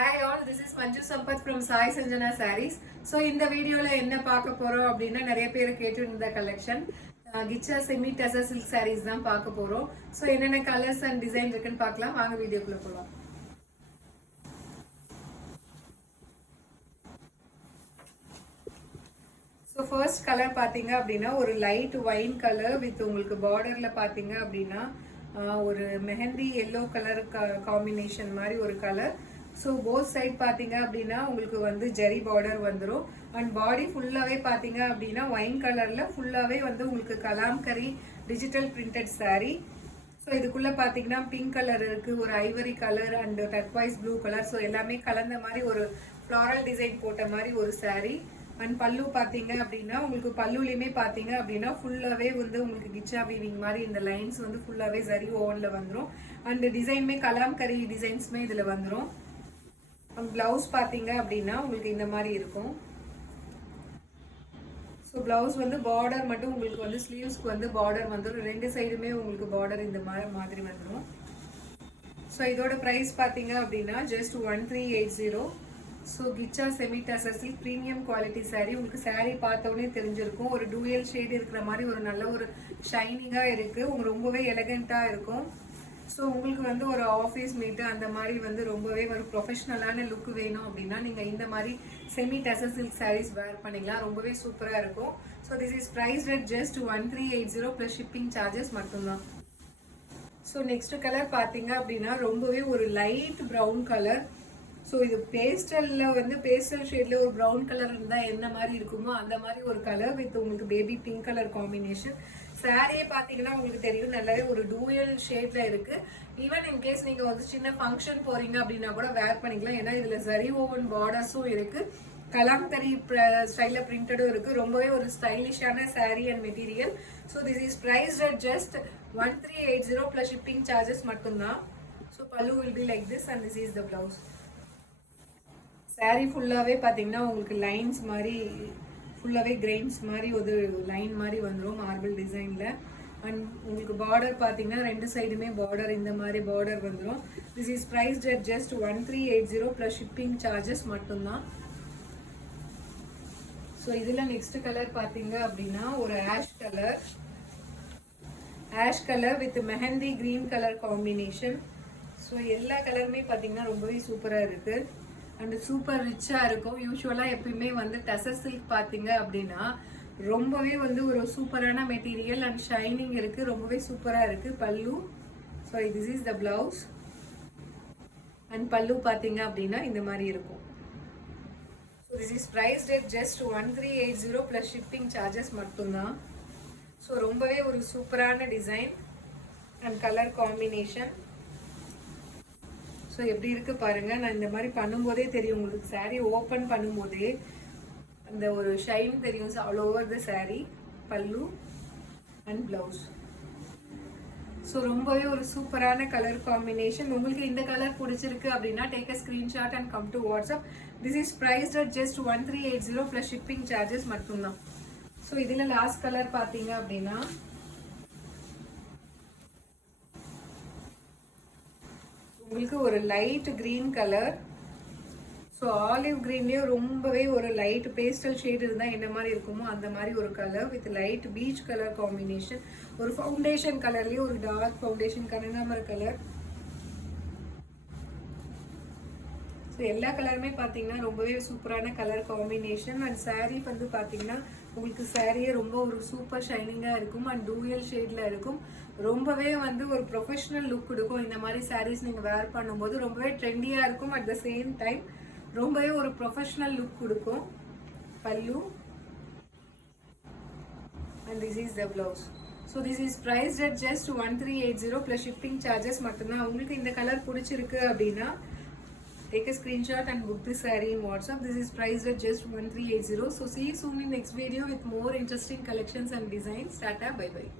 Hi all, this is Manju Sampath from Sai Sanjana Sarees. So இந்த வீடியோல என்ன பார்க்க போறோம் அப்படின்னா நிறைய பேர் கேட்டிருந்த collection Kichcha semi tussar silk sarees தான் பார்க்க போறோம். ஸோ என்னென்ன கலர்ஸ் அண்ட் டிசைன் இருக்குன்னு பார்க்கலாம். வாங்க வீடியோக்குள்ள போகலாம். ஸோ ஃபர்ஸ்ட் கலர் பார்த்தீங்க அப்படின்னா ஒரு லைட் ஒயின் கலர் வித் உங்களுக்கு பார்டர்ல பார்த்தீங்க அப்படின்னா ஒரு மெஹந்தி எல்லோ கலர் காம்பினேஷன் மாதிரி ஒரு கலர். ஸோ போத் சைட் பார்த்தீங்க அப்படின்னா உங்களுக்கு வந்து ஜெரி பார்டர் வந்துடும். அண்ட் பாடி ஃபுல்லாகவே பார்த்தீங்க அப்படின்னா ஒயின் கலரில் ஃபுல்லாகவே வந்து உங்களுக்கு Kalamkari digital printed sari. So இதுக்குள்ளே பார்த்தீங்கன்னா பிங்க் கலர் இருக்குது, ஒரு Ivory colour and turquoise blue colour. So எல்லாமே கலந்த மாதிரி ஒரு ஃப்ளாரல் டிசைன் போட்ட மாதிரி ஒரு சாரீ. அண்ட் பல்லு பார்த்தீங்க அப்படின்னா உங்களுக்கு பல்லுலையுமே பார்த்தீங்க அப்படின்னா ஃபுல்லாகவே வந்து உங்களுக்கு கிச்சா வீவிங் மாதிரி இந்த லைன்ஸ் வந்து ஃபுல்லாகவே ஜரி ஓவனில் வந்துடும். அண்ட் டிசைனுமே கலாம்கரி டிசைன்ஸுமே இதில் வந்துடும். பிளவுஸ் பார்த்தீங்க அப்படின்னா உங்களுக்கு இந்த மாதிரி இருக்கும். ஸோ பிளவுஸ் வந்து பார்டர் மட்டும் உங்களுக்கு வந்து ஸ்லீவ்ஸ்க்கு வந்து பார்டர் வந்துடும். ரெண்டு சைடுமே உங்களுக்கு பார்டர் இந்த மாதிரி வந்துடும். ஸோ இதோட ப்ரைஸ் பார்த்தீங்க அப்படின்னா just 1380. So Kichcha semi tussar silk premium quality sari. உங்களுக்கு சாரீ பார்த்தோன்னே தெரிஞ்சிருக்கும். ஒரு டூயல் ஷேட் இருக்கிற மாதிரி ஒரு நல்ல ஒரு ஷைனிங்காக இருக்குது. உங்களுக்கு ரொம்பவே எலகண்ட்டாக இருக்கும். ஸோ உங்களுக்கு வந்து ஒரு ஆஃபீஸ் மீட்டு அந்த மாதிரி வந்து ரொம்பவே ஒரு ப்ரொஃபஷ்னலான லுக் வேணும் அப்படின்னா நீங்கள் இந்த மாதிரி semi tussar silk sarees wear பண்ணிக்கலாம். ரொம்பவே சூப்பராக இருக்கும். So this is price red just 1380 plus shipping charges மட்டும்தான். ஸோ நெக்ஸ்ட் கலர் பார்த்தீங்க அப்படின்னா ரொம்பவே ஒரு லைட் ப்ரௌன் கலர். ஸோ இது பேஸ்டலில் வந்து பேஸ்டல் ஷேடில் ஒரு ப்ரௌன் கலர் இருந்தால் என்ன மாதிரி இருக்குமோ அந்த மாதிரி ஒரு கலர் வித் உங்களுக்கு பேபி பிங்க் கலர் காம்பினேஷன். சாரியே பார்த்தீங்கன்னா உங்களுக்கு தெரியும் நல்லாவே ஒரு டூயல் ஷேட்ல இருக்கு. ஈவன் இன்கேஸ் நீங்கள் வந்து சின்ன ஃபங்க்ஷன் போறீங்க அப்படின்னா கூட வேர் பண்ணிக்கலாம். ஏன்னா இதில் ஜரி ஓவன் பார்டர்ஸும் இருக்கு, கலாம்கரி ஸ்டைலில் பிரிண்டடும் இருக்கு. ரொம்பவே ஒரு ஸ்டைலிஷான sari and material. So this is price at just 1380 plus shipping charges மட்டும்தான். So pallu will be like this and this is the blouse. Sari ஃபுல்லாகவே பார்த்தீங்கன்னா உங்களுக்கு லைன்ஸ் மாதிரி ஃபுல்லாகவே கிரெயின்ஸ் மாதிரி ஒரு லைன் மாதிரி வந்துடும் மார்பிள் டிசைனில். அண்ட் உங்களுக்கு பார்டர் பார்த்தீங்கன்னா ரெண்டு சைடுமே பார்டர் இந்த மாதிரி பார்டர் வந்துடும். This is priced at just 1380 plus shipping charges மட்டும்தான். ஸோ இதில் நெக்ஸ்ட் கலர் பார்த்தீங்க அப்படின்னா ஒரு ash colour with mehndi green colour combination. So எல்லா கலருமே பார்த்தீங்கன்னா ரொம்பவே சூப்பராக இருக்குது அண்ட் சூப்பர் ரிச்சாக இருக்கும். யூஸ்வலாக எப்பயுமே வந்து டசர் சில்க் பார்த்தீங்க அப்படின்னா ரொம்பவே வந்து ஒரு சூப்பரான மெட்டீரியல் அண்ட் ஷைனிங் இருக்குது. ரொம்பவே சூப்பராக இருக்குது. பல்லு, so this is the blouse. And பல்லு பார்த்தீங்க அப்படின்னா இந்த மாதிரி இருக்கும். So this is priced at just 1380 plus shipping charges மட்டும்தான். ஸோ ரொம்பவே ஒரு சூப்பரான design and colour combination. So எப்படி இருக்கு பாருங்க. நான் இந்த மாதிரி பண்ணும்போதே தெரியும் உங்களுக்கு, சாரீ ஓப்பன் பண்ணும்போதே அந்த ஒரு ஷைன் தெரியும் ஆல் ஓவர் த சாரீ. பல்லு அண்ட் பிளவுஸ். ஸோ ரொம்பவே ஒரு சூப்பரான கலர் காம்பினேஷன். உங்களுக்கு இந்த கலர் பிடிச்சிருக்கு அப்படின்னா take a screenshot and come to WhatsApp. This is priced at just 1380 plus shipping charges மட்டும்தான். ஸோ இதில் லாஸ்ட் கலர் பார்த்தீங்க அப்படின்னா உங்களுக்கு ஒரு light green colour. So olive கிரீன்லேயே ரொம்பவே ஒரு லைட் பேஸ்டல் ஷேட் இருந்தால் என்ன மாதிரி இருக்குமோ அந்த மாதிரி ஒரு colour with light peach colour combination. ஒரு ஃபவுண்டேஷன் கலர்லேயே ஒரு டார்க் ஃபவுண்டேஷன் கனகாமர கலர். ஸோ எல்லா கலருமே பார்த்தீங்கன்னா ரொம்பவே சூப்பரான கலர் காம்பினேஷன். அண்ட் சாரீ வந்து பார்த்தீங்கன்னா உங்களுக்கு சாரியே ரொம்ப ஒரு சூப்பர் ஷைனிங்காக இருக்கும் அண்ட் டூயல் ஷேடில் இருக்கும். ரொம்பவே வந்து ஒரு ப்ரொஃபஷ்னல் லுக் கொடுக்கும். இந்த மாதிரி சாரீஸ் நீங்கள் வேர் பண்ணும்போது ரொம்பவே ட்ரெண்டியாக இருக்கும். அட் த சேம் டைம் ரொம்பவே ஒரு ப்ரொஃபஷ்னல் லுக் கொடுக்கும். பல்லு and this is the blouse. So this is priced at just 1380 plus shipping charges மட்டும்தான். உங்களுக்கு இந்த கலர் பிடிச்சிருக்கு அப்படின்னா take a screenshot and book this saree in WhatsApp. This is priced at just 1380. So see you soon in next video with more interesting collections and designs. Tata, bye bye.